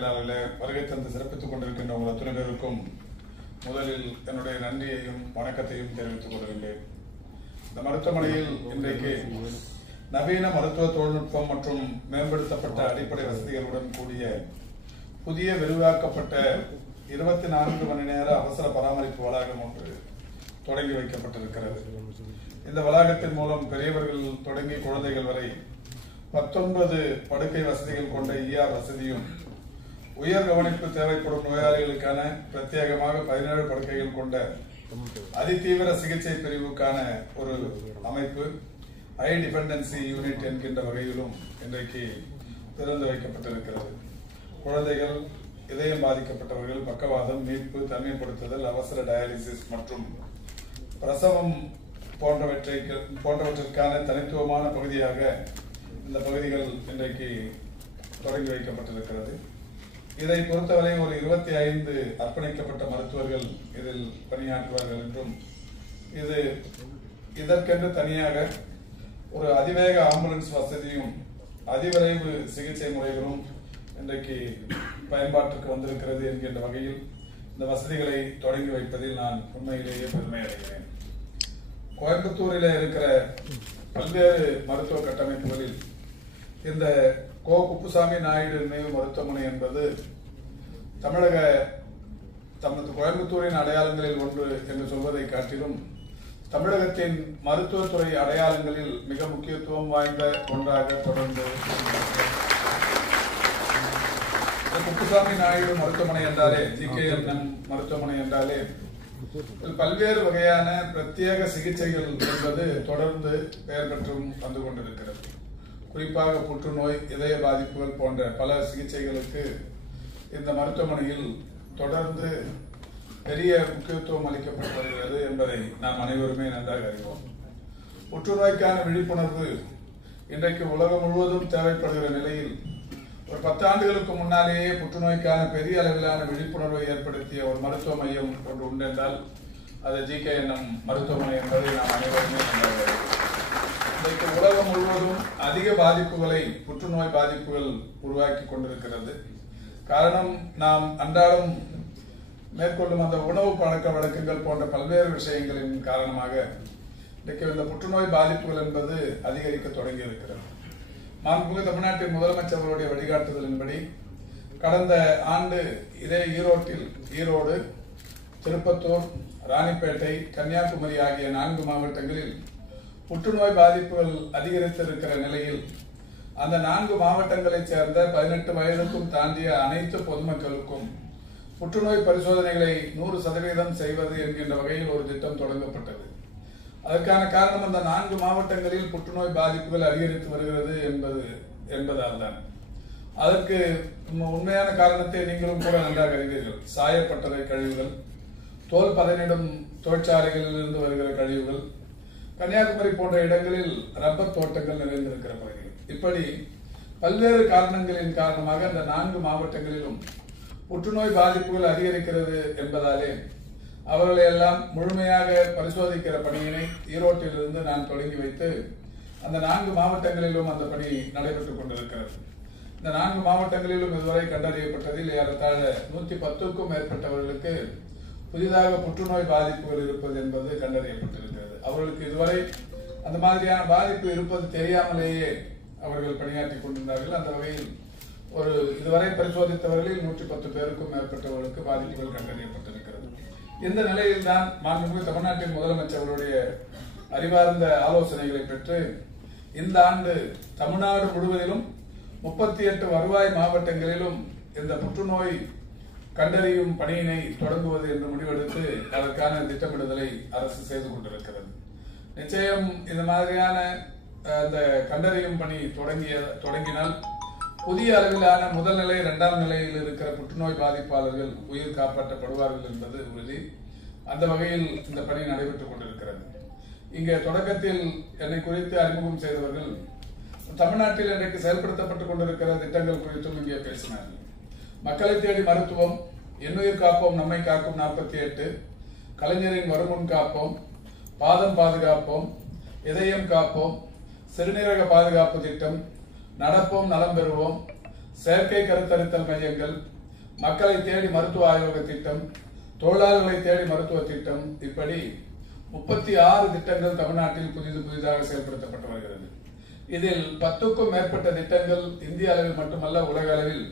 மேலாளர்களே, வருகை தந்து சிறப்பித்துக் கொண்டிருக்கின்ற உங்கள் அத்தனை பேருக்கும் முதலில் என்னுடைய நன்றியையும் வணக்கத்தையும் தெரிவித்துக் கொள்கின்றேன். இந்த மருத்துவமனையில் இன்றைக்கு நவீன மருத்துவ தொழில்நுட்பம் மற்றும் மேம்படுத்தப்பட்ட அடிப்படை வசதிகளுடன் கூடிய புதிய விரிவாக்கப்பட்ட 24 மணி நேர அவசர பராமரிப்பு வளாகம் ஒன்று தொடங்கி வைக்கப்பட்டிருக்கிறது. இந்த வளாகத்தின் மூலம் பெரியவர்கள் தொடங்கி குழந்தைகள் வரை 19 படுக்கை வசதிகள் கொண்ட ER வசதியும், உயர் கவனிப்பு தேவைப்படும் நோயாளிகளுக்கான பிரத்யேகமாக 17 படுக்கைகள் கொண்ட அதிதீவிர சிகிச்சை பிரிவுக்கான ஒரு அமைப்பு, ஹை டிபெண்டன்சி யூனிட் என்கின்ற வகையிலும் இன்றைக்கு திறந்து வைக்கப்பட்டிருக்கிறது. குழந்தைகள், இதயம் பாதிக்கப்பட்டவர்கள், பக்கவாதம், மீட்பு, தனிமைப்படுத்துதல், அவசர டயாலிசிஸ் மற்றும் பிரசவம் போன்றவற்றிற்கான தனித்துவமான பகுதியாக இந்த பகுதிகள் இன்றைக்கு தொடங்கி வைக்கப்பட்டிருக்கிறது. இதை பொறுத்தவரை ஒரு 25 அர்ப்பணிக்கப்பட்ட மருத்துவர்கள் இதில் பணியாற்றுவார்கள் என்றும், இதற்கென்று தனியாக ஒரு அதிவேக ஆம்புலன்ஸ் வசதியும் அதிவிரைவு சிகிச்சை முறைகளும் இன்றைக்கு பயன்பாட்டுக்கு வந்திருக்கிறது என்கின்ற வகையில் இந்த வசதிகளை தொடங்கி வைப்பதில் நான் உண்மையிலேயே பெருமை அடைகிறேன். கோயம்புத்தூரில் இருக்கிற பல்வேறு மருத்துவ கட்டமைப்புகளில் இந்த குப்புசாமி நாயுடு நினைவு மருத்துவமனை என்பது கோயம்புத்தூரின் அடையாளங்களில் ஒன்று என்று சொல்வதை காட்டிலும் தமிழகத்தின் மருத்துவத்துறை அடையாளங்களில் மிக முக்கியத்துவம் வாய்ந்த ஒன்றாக தொடர்ந்து குப்புசாமி நாயுடு மருத்துவமனை என்றாலே, GKNM மருத்துவமனை என்றாலே பல்வேறு வகையான பிரத்யேக சிகிச்சைகள் என்பது தொடர்ந்து பெயர் பெற்றும் வந்து கொண்டிருக்கிறது. குறிப்பாக புற்றுநோய், இதய பாதிப்புகள் போன்ற பல சிகிச்சைகளுக்கு இந்த மருத்துவமனையில் தொடர்ந்து பெரிய முக்கியத்துவம் அளிக்கப்பட்டு வருகிறது என்பதை நாம் அனைவருமே நன்றாக அறிவோம். புற்றுநோய்க்கான விழிப்புணர்வு இன்றைக்கு உலகம் முழுவதும் தேவைப்படுகிற நிலையில் ஒரு 10 ஆண்டுகளுக்கு முன்னாலேயே புற்றுநோய்க்கான பெரிய அளவிலான விழிப்புணர்வை ஏற்படுத்திய ஒரு மருத்துவ மையம் ஒன்று உண்டு என்றால் அது GKNM மருத்துவமனை என்பதை நாம் அனைவருமே நன்றாக அறிவோம். இன்றைக்கு உலகம் முழுவதும் அதிக பாதிப்புகளை, புற்றுநோய் பாதிப்புகள் உருவாக்கி கொண்டிருக்கிறது. காரணம், நாம் அன்றாடம் மேற்கொள்ளும் அந்த உணவு பழக்க வழக்கங்கள் போன்ற பல்வேறு விஷயங்களின் காரணமாக இன்றைக்கு இந்த புற்றுநோய் பாதிப்புகள் என்பது அதிகரிக்க தொடங்கி இருக்கிறது. மாண்புமிகு தமிழ்நாட்டின் முதலமைச்சர்களுடைய வழிகாட்டுதலின்படி கடந்த ஆண்டு இதே ஈரோடு, திருப்பத்தூர், ராணிப்பேட்டை, கன்னியாகுமரி ஆகிய 4 மாவட்டங்களில் புற்றுநோய் பாதிப்புகள் அதிகரித்திருக்கிற நிலையில் அந்த 4 மாவட்டங்களைச் சேர்ந்த 18 வயதுக்கும் தாண்டிய அனைத்து பொதுமக்களுக்கும் புற்றுநோய் பரிசோதனைகளை 100% செய்வது என்கின்ற வகையில் ஒரு திட்டம் தொடங்கப்பட்டது. அதற்கான காரணம், அந்த 4 மாவட்டங்களில் புற்றுநோய் பாதிப்புகள் அதிகரித்து வருகிறது என்பதால் தான். அதற்கு உண்மையான காரணத்தை நீங்களும் கூட நன்றாக அறிவீர்கள். சாயப்பட்டறை கழிவுகள், தோல் பதனிடும் தொழிற்சாலைகளில் இருந்து வருகிற கழிவுகள், கன்னியாகுமரி போன்ற இடங்களில் ரப்பர் தோட்டங்கள் நிறைந்திருக்கிற பகுதிகள், இப்படி பல்வேறு காரணங்களின் காரணமாக அந்த 4 மாவட்டங்களிலும் புற்றுநோய் பாதிப்புகள் அதிகரிக்கிறது என்பதாலே அவர்களை எல்லாம் முழுமையாக பரிசோதிக்கிற பணியினை ஈரோட்டிலிருந்து நான் தொடங்கி வைத்து அந்த 4 மாவட்டங்களிலும் அந்த பணி நடைபெற்றுக் கொண்டிருக்கிறது. இந்த 4 மாவட்டங்களிலும் இதுவரை கண்டறியப்பட்டதில் ஏறத்தாழ 110க்கும் மேற்பட்டவர்களுக்கு புதிதாக புற்றுநோய் பாதிப்புகள் இருப்பது என்பது கண்டறியப்பட்டிருக்கிறது. அவர்களுக்கு இதுவரை அந்த மாதிரியான பாதிப்பு இருப்பது தெரியாமலேயே அவர்கள் பணியாற்றிக் கொண்டிருந்தார்கள். அந்த வகையில் இதுவரை பரிசோதித்தவர்களில் 110 பேருக்கும் மேற்பட்டவர்களுக்கு பாதிப்புகள் கண்டறியப்பட்டிருக்கிறது. இந்த நிலையில் தான் மாண்புமிகு தமிழ்நாட்டின் முதலமைச்சர்களுடைய அறிவார்ந்த ஆலோசனைகளை பெற்று இந்த ஆண்டு தமிழ்நாடு முழுவதிலும் 38 வருவாய் மாவட்டங்களிலும் இந்த புற்றுநோய் கண்டறியும் பணியினை தொடங்குவது என்று முடிவெடுத்து அதற்கான திட்டமிடுதலை அரசு செய்து கொண்டிருக்கிறது. நிச்சயம் இந்த மாதிரியான அந்த கண்டறியும் பணி தொடங்கினால் புதிய அளவிலான முதல் நிலை, 2ஆம் நிலையில் இருக்கிற புற்றுநோய் பாதிப்பாளர்கள் உயிர் காப்பாற்றப்படுவார்கள் என்பது உறுதி. அந்த வகையில் இந்த பணி நடைபெற்றுக் கொண்டிருக்கிறது. இங்கே தொடக்கத்தில் என்னை குறித்து அறிமுகம் செய்தவர்கள் தமிழ்நாட்டில் இன்றைக்கு செயல்படுத்தப்பட்டுக் கொண்டிருக்கிற திட்டங்கள் குறித்தும் இங்கே பேசினார்கள். மக்களை தேடி மருத்துவம், எண்ணுயிர் காப்போம் நம்மை காக்கும் 48, கலைஞரின் வருமுன் காப்போம், பாதம் பாதுகாப்போம், இதயம் காப்போம், சிறுநீரக பாதுகாப்பு திட்டம், நடப்போம் நலம் பெறுவோம், செயற்கை கருத்தரித்தல் மையங்கள், மக்களை தேடி மருத்துவ ஆய்வக திட்டம், தொழிலாளர்களை தேடி மருத்துவ திட்டம், இப்படி 36 திட்டங்கள் தமிழ்நாட்டில் புதிதாக செயல்படுத்தப்பட்டு வருகிறது. இதில் 10க்கும் மேற்பட்ட திட்டங்கள் இந்திய அளவில் மட்டுமல்ல உலக அளவில்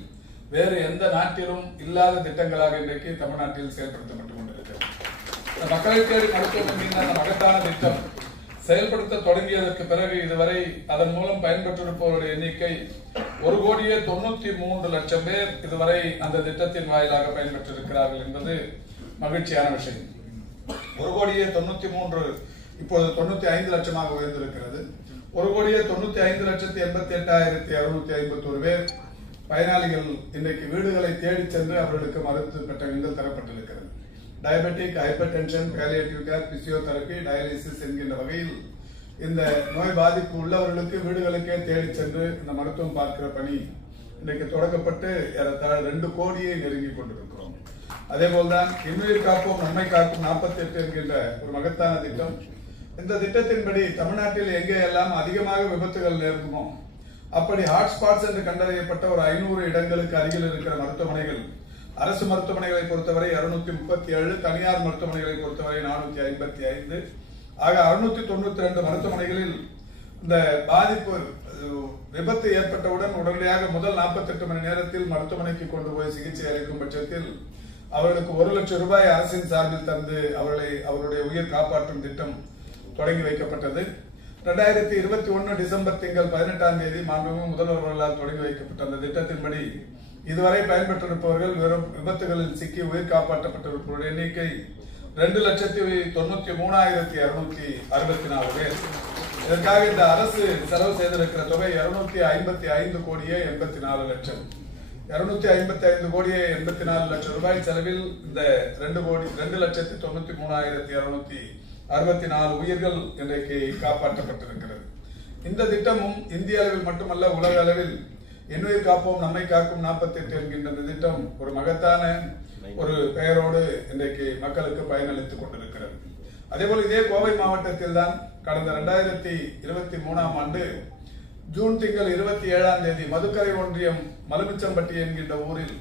வேறு எந்த நாட்டிலும் இல்லாத திட்டங்களாக இன்றைக்கு தமிழ்நாட்டில் செயல்படுத்தப்பட்டுக் கொண்டிருக்கிறது. மக்களை தேடி மருத்துவம் என்கின்ற அந்த மகத்தான திட்டம் செயல்படுத்த தொடங்கியதற்கு பிறகு இதுவரை அதன் மூலம் பயன்பெற்றிருப்பவருடைய எண்ணிக்கை 1,93,00,000 பேர் இதுவரை அந்த திட்டத்தின் வாயிலாக பயன்பெற்றிருக்கிறார்கள் என்பது மகிழ்ச்சியான விஷயம். 1,93,00,000 இப்போது 95 லட்சமாக உயர்ந்திருக்கிறது. 1,95,88,251 பேர் பயனாளிகள் இன்றைக்கு வீடுகளை தேடி சென்று அவர்களுக்கு மருத்துவ பெட்டகங்கள் தரப்பட்டிருக்கிறது. Diabetic, hyper tension, palliative care, physiotherapy, dialysis என்கின்ற வகையில் இந்த நோய் பாதிப்பு உள்ளவர்களுக்கு வீடுகளுக்கே தேடி சென்று இந்த மருத்துவம் பார்க்கிற பணி இன்றைக்கு தொடங்கப்பட்டு ஏறத்தாழ 2 கோடியை நெருங்கி கொண்டிருக்கிறோம். அதே போல்தான் இன்னுயிர் காப்போம் நன்மை காக்கும் 48 என்கின்ற ஒரு மகத்தான திட்டம். இந்த திட்டத்தின்படி தமிழ்நாட்டில் எங்கே எல்லாம் அதிகமாக விபத்துகள் நேர்க்குமோ அப்படி ஹாட்ஸ்பாட்ஸ் என்று கண்டறியப்பட்ட ஒரு 500 இடங்களுக்கு அருகில் இருக்கிற மருத்துவமனைகள், அரசு மருத்துவமனைகளை பொறுத்தவரை 237, தனியார் மருத்துவமனைகளை பொறுத்தவரை 455 ஆக 692 மருத்துவமனைகளில் இந்த பாதிப்பு விபத்து ஏற்பட்டவுடன் உடனடியாக முதல் 48 மணி நேரத்தில் மருத்துவமனைக்கு கொண்டு போய் சிகிச்சை அளிக்கும் பட்சத்தில் அவர்களுக்கு 1 லட்சம் ரூபாய் அரசின் சார்பில் தந்து அவருடைய உயிர் காப்பாற்றும் திட்டம் தொடங்கி வைக்கப்பட்டது. 2021 டிசம்பர் திங்கள் 18ஆம் தேதி மாண்புமிகு முதல்வர் அவர்களால் தொடங்கி வைக்கப்பட்ட அந்த திட்டத்தின்படி இதுவரை பயன்பெற்றிருப்பவர்கள் வெறும் விபத்துகளில் சிக்கி உயிர் காப்பாற்றப்பட்டிருப்பவர்கள் எண்ணிக்கை 2,93,264 பேர். இதற்காக இந்த அரசு செலவு செய்திருக்கிற தொகை 255 கோடியே 84 லட்சம். 255 கோடியே 84 லட்சம் ரூபாய் செலவில் இந்த 2,93,264 உயிர்கள் இன்றைக்கு காப்பாற்றப்பட்டிருக்கிறது. இந்த திட்டமும் இந்திய அளவில் மட்டுமல்ல உலக அளவில் இன்னுயிர் காப்போம் நம்மை காக்கும் 48 என்கின்ற திட்டம் ஒரு மகத்தான ஒரு பெயரோடு இன்றைக்கு மக்களுக்கு பயனளித்துக் கொண்டிருக்கிறது. அதேபோல் இதே கோவை மாவட்டத்தில் தான் கடந்த 2023ஆம் ஆண்டு ஜூன் திங்கள் 27ஆம் தேதி மதுக்கரை ஒன்றியம் மலுமிச்சம்பட்டி என்கின்ற ஊரில்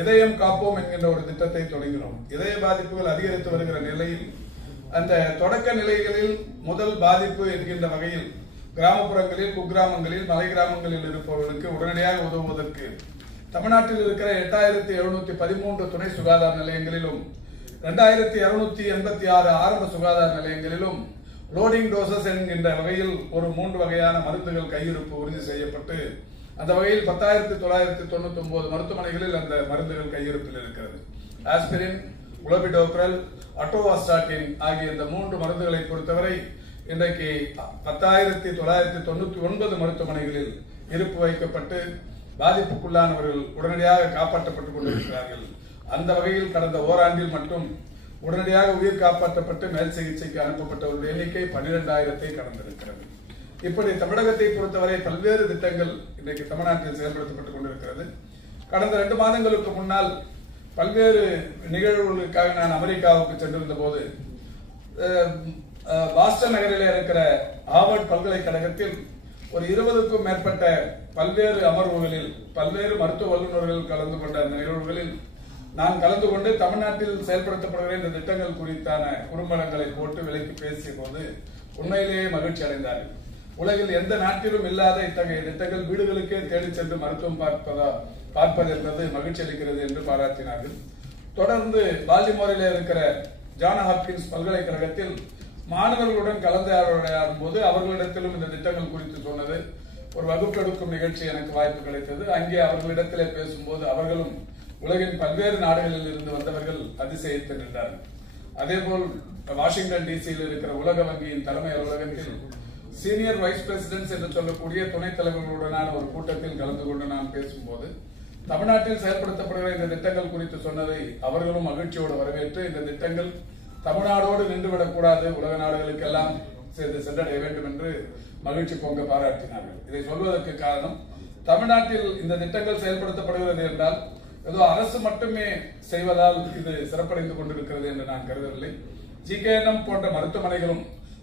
இதயம் காப்போம் என்கின்ற ஒரு திட்டத்தை தொடங்கினோம். இதய பாதிப்புகள் அதிகரித்து வருகிற நிலையில் அந்த தொடக்க நிலைகளில் முதல் பாதிப்பு என்கின்ற வகையில் கிராமப்புறங்களில், குக்கிராமங்களில், மலை கிராமங்களில் இருப்பவர்களுக்கு உடனடியாக உதவுவதற்கு தமிழ்நாட்டில் இருக்கிற 8713 துணை சுகாதார நிலையங்களிலும் 2286 ஆரம்ப சுகாதார நிலையங்களிலும் லோடிங் டோசஸ் என்கின்ற வகையில் ஒரு 3 வகையான மருந்துகள் கையிருப்பு உறுதி செய்யப்பட்டு அந்த வகையில் 10,999 மருத்துவமனைகளில் அந்த மருந்துகள் கையிருப்பில் இருக்கிறது. ஆஸ்பிரின், குளோபிடோக்ரல், அட்டோவாஸ்டாட்டின் ஆகிய இந்த 3 மருந்துகளை பொறுத்தவரை இன்றைக்கு 10,999 மருத்துவமனைகளில் இருப்பு வைக்கப்பட்டு பாதிப்புக்குள்ளானவர்கள் உடனடியாக காப்பாற்றப்பட்டுக் கொண்டிருக்கிறார்கள். அந்த வகையில் கடந்த ஓராண்டில் மட்டும் உடனடியாக உயிர் காப்பாற்றப்பட்டு மேல் சிகிச்சைக்கு அனுப்பப்பட்டவர்களுடைய எண்ணிக்கை 12,000-ஐ கடந்திருக்கிறது. இப்படி தமிழகத்தை பொறுத்தவரை பல்வேறு திட்டங்கள் இன்றைக்கு தமிழ்நாட்டில் செயல்படுத்தப்பட்டுக் கொண்டிருக்கிறது. கடந்த 2 மாதங்களுக்கு முன்னால் பல்வேறு நிகழ்வுகளுக்காக நான் அமெரிக்காவுக்கு சென்றிருந்த போது பாஸ்டன் நகரில் இருக்கிற ஹார்வர்ட் பல்கலைக்கழகத்தில் ஒரு 20க்கும் மேற்பட்ட பல்வேறு அமர்வுகளில் பல்வேறு மருத்துவ வல்லுநர்கள் கலந்து கொண்ட அந்த நிகழ்வுகளில் நான் கலந்து கொண்டு தமிழ்நாட்டில் செயல்படுத்தப்படுகிற இந்த திட்டங்கள் குறித்தான குறும்படங்களை போட்டு விலைக்கு பேசிய போது உண்மையிலேயே மகிழ்ச்சி அடைந்தார்கள். உலகில் எந்த நாட்டிலும் இல்லாத இத்தகைய திட்டங்கள் வீடுகளுக்கே தேடி சென்று மருத்துவம் பார்ப்பது என்பது மகிழ்ச்சி அளிக்கிறது என்று பாராட்டினார்கள். தொடர்ந்து பால்டிமோரில் இருக்கிற ஜான் ஹாப்கின்ஸ் பல்கலைக்கழகத்தில் மாணவர்களுடன் கலந்துரையாடும் போது அவர்களிடத்திலும் இந்த திட்டங்கள் குறித்து சொன்னது ஒரு வகுப்பெடுக்கும் நிகழ்ச்சி எனக்கு வாய்ப்பு கிடைத்தது. அங்கே அவர்களிடத்திலே பேசும்போது அவர்களும் உலகின் பல்வேறு நாடுகளில் இருந்து வந்தவர்கள் அதிசயித்து நின்றார்கள். அதேபோல் வாஷிங்டன் டிசியில் இருக்கிற உலக வங்கியின் தலைமை அலுவலகத்தில் சீனியர் வைஸ் பிரசிடென்ட்ஸ் என்று சொல்லக்கூடிய துணைத் தலைவர்களுடனான ஒரு கூட்டத்தில் கலந்து கொண்டு நான் பேசும்போது தமிழ்நாட்டில் செயல்படுத்தப்படுகிற இந்த திட்டங்கள் குறித்து சொன்னதை அவர்களும் மகிழ்ச்சியோடு வரவேற்று இந்த திட்டங்கள் தமிழ்நாடோடு நின்றுவிடக்கூடாது, உலக நாடுகளுக்கெல்லாம் சென்றடைய வேண்டும் என்று மகிழ்ச்சி பொங்க பாராட்டினார்கள். இதை சொல்வதற்கு காரணம் தமிழ்நாட்டில் இந்த திட்டங்கள் செயல்படுத்தப்படுகிறது என்றால் ஏதோ அரசு மட்டுமே செய்வதால் இது சிறப்படைந்து கொண்டிருக்கிறது என்று நான் கருதவில்லை. ஜிகேஎன்எம் போன்ற மருத்துவமனைகளும்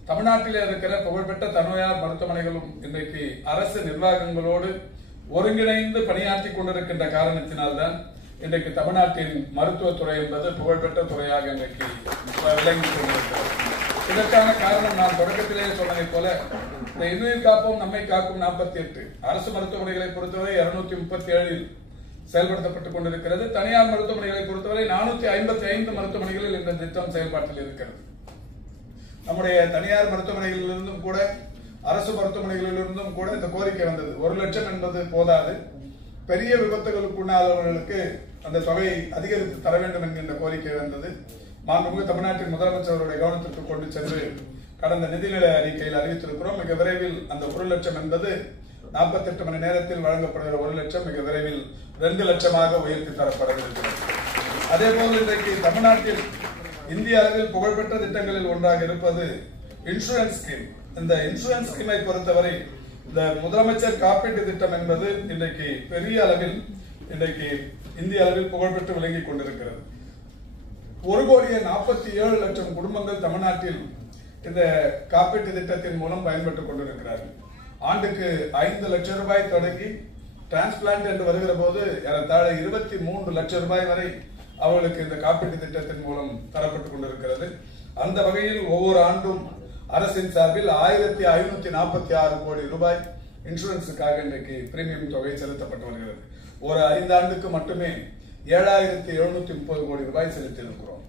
தமிழ்நாட்டில் இருக்கிற புகழ்பெற்ற தனியார் மருத்துவமனைகளும் இன்றைக்கு அரசு நிர்வாகங்களோடு ஒருங்கிணைந்து பணியாற்றி கொண்டிருக்கின்ற காரணத்தினால்தான் இன்றைக்கு தமிழ்நாட்டின் மருத்துவத்துறை என்பது புகழ்பெற்ற துறையாக இன்றைக்கு விளங்கி கொண்டிருக்கிறது. இதற்கான காரணம் நான் தொடக்கத்திலேயே சொன்னதை போல இந்த இன்னுயிர் காப்போம் நம்மை காக்கும் 48 அரசு மருத்துவமனைகளை பொறுத்தவரை 237 செயல்படுத்தப்பட்டுக் கொண்டிருக்கிறது. தனியார் மருத்துவமனைகளை பொறுத்தவரை 455 மருத்துவமனைகளில் இந்த திட்டம் செயல்பாட்டில் இருக்கிறது. நம்முடைய தனியார் மருத்துவமனைகளிலிருந்தும் கூட அரசு மருத்துவமனைகளிலிருந்தும் கூட இந்த கோரிக்கை வந்தது. 1 லட்சம் என்பது போதாது, பெரிய விபத்துகளுக்குள்ளாதவர்களுக்கு அந்த தொகையை அதிகரித்து தர வேண்டும் என்கின்ற கோரிக்கை வந்தது. மாண்புமிகு தமிழ்நாட்டின் முதலமைச்சருடைய கவனத்திற்கு கொண்டு சென்று கடந்த நிதிநிலை அறிக்கையில் அறிவித்திருக்கிறோம். மிக விரைவில் அந்த 1 லட்சம் என்பது 48 மணி நேரத்தில் வழங்கப்படுகிற 1 லட்சம் மிக விரைவில் 2 லட்சமாக உயர்த்தி தரப்படவிருக்கிறது. அதே போல் இன்றைக்கு தமிழ்நாட்டில் இந்திய அளவில் புகழ்பெற்ற திட்டங்களில் ஒன்றாக இருப்பது இன்சூரன்ஸ் ஸ்கீம். இந்த இன்சூரன்ஸ் ஸ்கீமை பொறுத்தவரை இந்த முதலமைச்சர் காப்பீட்டு திட்டம் என்பது இன்றைக்கு பெரிய அளவில் இன்றைக்கு இந்திய அளவில் புகழ்பெற்று விளங்கிக் கொண்டிருக்கிறது. 1,47,00,000 குடும்பங்கள் தமிழ்நாட்டில் இந்த காப்பீட்டு திட்டத்தின் மூலம் பயன்பெற்றுக் கொண்டிருக்கிறார்கள். ஆண்டுக்கு 5 லட்சம் ரூபாய் தொடங்கி டிரான்ஸ்பிளான்ட் என்று வருகிற போது ஏறத்தாழ 23 லட்சம் ரூபாய் வரை அவர்களுக்கு இந்த காப்பீட்டு திட்டத்தின் மூலம் தரப்பட்டுக் கொண்டிருக்கிறது. அந்த வகையில் ஒவ்வொரு ஆண்டும் அரசின் சார்பில் 1,546 கோடி ரூபாய் இன்சூரன்ஸுக்காக இன்றைக்கு பிரீமியம் தொகை செலுத்தப்பட்டு வருகிறது. ஒரு 5 ஆண்டுக்கு மட்டுமே 7,730 கோடி ரூபாய் செலுத்தியிருக்கிறோம்.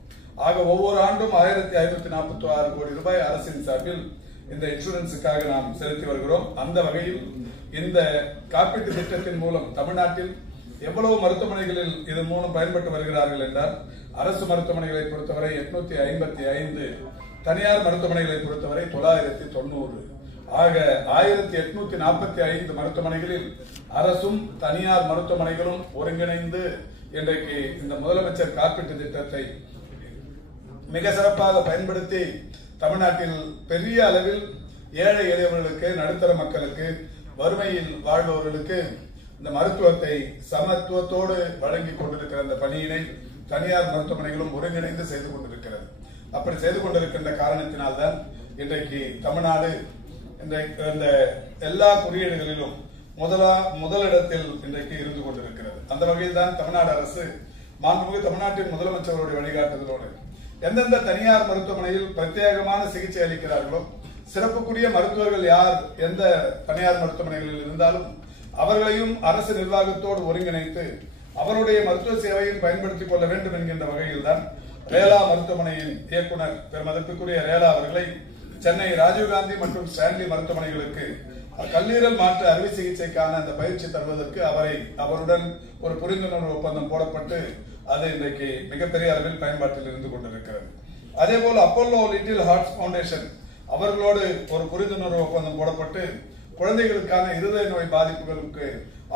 ஆக ஒவ்வொரு ஆண்டும் 1,546 கோடி ரூபாய் அரசின் சார்பில் இந்த இன்சூரன்ஸுக்காக நாம் செலுத்தி வருகிறோம். அந்த வகையில் இந்த காப்பீட்டு திட்டத்தின் மூலம் தமிழ்நாட்டில் எவ்வளவு மருத்துவமனைகளில் இதன் மூலம் பயன்பட்டு வருகிறார்கள் என்றால், அரசு மருத்துவமனைகளை பொறுத்தவரை 855, தனியார் மருத்துவமனைகளை பொறுத்தவரை 990. ஆக 1,845 மருத்துவமனைகளில் அரசும் தனியார் மருத்துவமனைகளும் ஒருங்கிணைந்து இன்றைக்கு இந்த முதலமைச்சர் காப்பீட்டு திட்டத்தை மிக சிறப்பாக பயன்படுத்தி தமிழ்நாட்டில் பெரிய அளவில் ஏழை எளியவர்களுக்கு, நடுத்தர மக்களுக்கு, வறுமையில் வாழ்பவர்களுக்கு இந்த மருத்துவத்தை சமத்துவத்தோடு வழங்கி கொண்டிருக்கிற அந்த பணியினை தனியார் மருத்துவமனைகளும் ஒருங்கிணைந்து செய்து கொண்டிருக்கிறது. அப்படி செய்து கொண்டிருக்கின்ற காரணத்தினால்தான் இன்றைக்கு தமிழ்நாடு இந்த எல்லா குறியீடுகளிலும் முதலிடத்தில் இன்றைக்கு இருந்து கொண்டிருக்கிறது. அந்த வகையில் தான் தமிழ்நாடு அரசு மாண்புமிகு தமிழ்நாட்டின் முதலமைச்சருடைய வழிகாட்டுதலோடு எந்தெந்த தனியார் மருத்துவமனையில் பிரத்யேகமான சிகிச்சை அளிக்கிறார்களோ, சிறப்புக்குரிய மருத்துவர்கள் யார் எந்த தனியார் மருத்துவமனைகளில் இருந்தாலும் அவர்களையும் அரசு நிர்வாகத்தோடு ஒருங்கிணைத்து அவருடைய மருத்துவ சேவையும் பயன்படுத்திக் கொள்ள வேண்டும் என்கின்ற வகையில் தான் ரேலா மருத்துவமனையின் இயக்குனர் பெருமதிப்புக்குரிய ரேலா அவர்களை சென்னை ராஜீவ்காந்தி மற்றும் ஸ்டான்லி மருத்துவமனைகளுக்கு கல்லீரல் மாற்று அறுவை சிகிச்சைக்கான அந்த பயிற்சி தருவதற்கு அவருடன் ஒரு புரிந்துணர்வு ஒப்பந்தம் போடப்பட்டு அது இன்றைக்கு மிகப்பெரிய அளவில் பயன்பாட்டில் இருந்து கொண்டிருக்கிறது. அதே போல அப்போலோ லிட்டில் ஹார்ட்ஸ் பவுண்டேஷன் அவர்களோடு ஒரு புரிந்துணர்வு ஒப்பந்தம் போடப்பட்டு குழந்தைகளுக்கான இருதய நோய் பாதிப்புகளுக்கு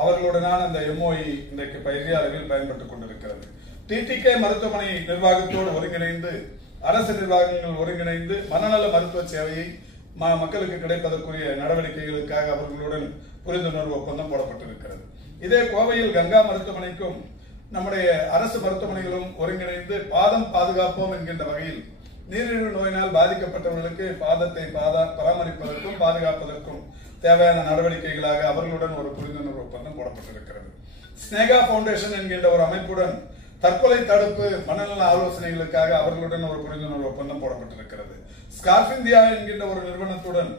அவர்களுடனான அந்த எம்ஓஇ இன்றைக்கு பெரிய அளவில் பயன்பட்டுக் கொண்டிருக்கிறது. டிடிகே மருத்துவமனை நிர்வாகத்தோடு ஒருங்கிணைந்து அரசு நிர்வாகங்கள் ஒருங்கிணைந்து மனநல மருத்துவ சேவையை மக்களுக்கு கிடைப்பதற்குரிய நடவடிக்கைகளுக்காக அவர்களுடன் புரிந்துணர்வு ஒப்பந்தம் போடப்பட்டிருக்கிறது. இதே கோவையில் கங்கா மருத்துவமனைக்கும் நம்முடைய அரசு மருத்துவமனைகளும் ஒருங்கிணைந்து பாதம் பாதுகாப்போம் என்கின்ற வகையில் நீரிழிவு நோயினால் பாதிக்கப்பட்டவர்களுக்கு பாதத்தை பராமரிப்பதற்கும் பாதுகாப்பதற்கும் தேவையான நடவடிக்கைகளாக அவர்களுடன் ஒரு புரிந்துணர்வு ஒப்பந்தம் போடப்பட்டிருக்கிறது. ஸ்னேகா பவுண்டேஷன் என்கின்ற ஒரு அமைப்புடன் தற்கொலை தடுப்பு மனநல ஆலோசனைகளுக்காக அவர்களுடன் ஒரு புரிந்துணர்வு ஒப்பந்தம் போடப்பட்டிருக்கிறது. ஸ்கார்ப் இந்தியா என்கின்ற ஒரு நிறுவனத்துடன்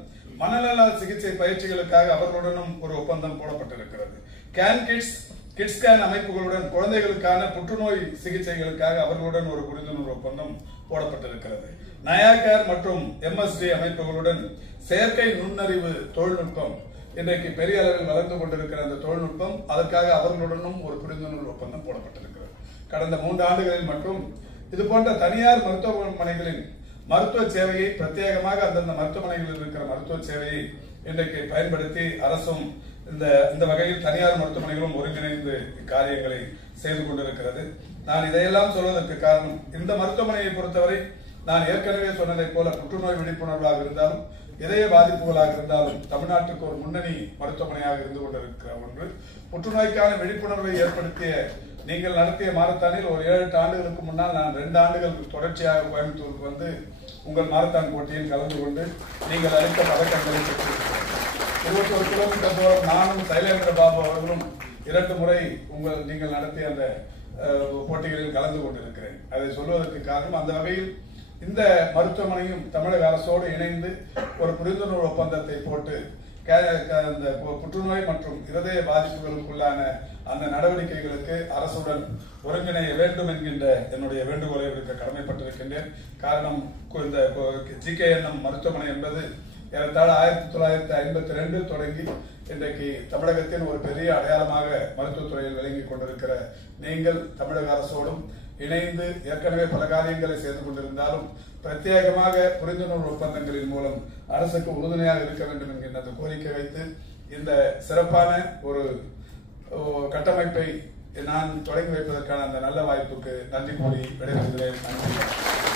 மனநல சிகிச்சை பயிற்சிகளுக்காக அவர்களுடனும் ஒரு ஒப்பந்தம் போடப்பட்டிருக்கிறது. கிட்ஸ் கேன் அமைப்புகளுடன் குழந்தைகளுக்கான புற்றுநோய் சிகிச்சைகளுக்காக அவர்களுடன் ஒரு புரிந்துணர்வு ஒப்பந்தம் போடப்பட்டிருக்கிறது. நயாகேர் மற்றும் எம்எஸ்டி அமைப்புகளுடன் செயற்கை நுண்ணறிவு தொழில்நுட்பம் இன்றைக்கு பெரிய அளவில் வளர்ந்து கொண்டிருக்கிற அந்த தொழில்நுட்பம் அதற்காக அவர்களுடனும் ஒரு புரிந்துணர்வு ஒப்பந்தம் போடப்பட்டிருக்கிறது. கடந்த 3 ஆண்டுகளில் மட்டும் இது போன்ற தனியார் மருத்துவமனைகளின் மருத்துவ சேவையை பிரத்யேகமாக அந்தந்த மருத்துவமனைகளில் இருக்கிற மருத்துவ சேவையை இன்றைக்கு பயன்படுத்தி அரசும் இந்த வகையில் தனியார் மருத்துவமனைகளும் ஒருங்கிணைந்து காரியங்களை செய்து கொண்டிருக்கிறது. நான் இதையெல்லாம் சொல்வதற்கு காரணம், இந்த மருத்துவமனையை பொறுத்தவரை நான் ஏற்கனவே சொன்னதை போல புற்றுநோய் விழிப்புணர்வாக இருந்தாலும் இதய பாதிப்புகளாக இருந்தாலும் தமிழ்நாட்டுக்கு ஒரு முன்னணி மருத்துவமனையாக இருந்து கொண்டிருக்கிற ஒன்று. புற்றுநோய்க்கான விழிப்புணர்வை ஏற்படுத்திய நீங்கள் நடத்திய மாரத்தானில் ஒரு 7-8 ஆண்டுகளுக்கு முன்னால் நான் 2 ஆண்டுகள் தொடர்ச்சியாக கோயம்புத்தூருக்கு வந்து உங்கள் மாரத்தான் போட்டியில் கலந்து கொண்டு நீங்கள் அளித்த பதக்கங்களை பெற்றிருக்கிறீர்கள். 21 கிலோமீட்டர் தூரம் நானும் சைலேந்திர பாபு அவர்களும் 2 முறை நீங்கள் நடத்திய அந்த போட்டிகளில் கலந்து கொண்டிருக்கிறேன். அதை சொல்வதற்கு காரணம், அந்த வகையில் இந்த மருத்துவமனையும் தமிழக அரசோடு இணைந்து ஒரு புரிந்துணர்வு ஒப்பந்தத்தை போட்டு அந்த புற்றுநோய் மற்றும் இருதய பாதிப்புகளுக்குள்ளான அந்த நடவடிக்கைகளுக்கு அரசுடன் ஒருங்கிணைய வேண்டும் என்கின்ற என்னுடைய வேண்டுகோளை விடுக்க கடமைப்பட்டிருக்கின்றேன். காரணம், இந்த ஜிகேஎன்எம் மருத்துவமனை என்பது ஏறத்தாழ 1952 தொடங்கி இன்றைக்கு தமிழகத்தின் ஒரு பெரிய அடையாளமாக மருத்துவத்துறையில் விளங்கிக் கொண்டிருக்கிற நீங்கள் தமிழக அரசோடும் இணைந்து ஏற்கனவே பல காரியங்களை செய்து கொண்டிருந்தாலும் பிரத்யேகமாக புரிந்துணர்வு ஒப்பந்தங்களின் மூலம் அரசுக்கு உறுதுணையாக இருக்க வேண்டும் என்கின்ற அந்த கோரிக்கை வைத்து இந்த சிறப்பான ஒரு கட்டமைப்பை நான் தொடங்கி வைப்பதற்கான அந்த நல்ல வாய்ப்புக்கு நன்றி கூறி விடைபெறுகிறேன். நன்றி.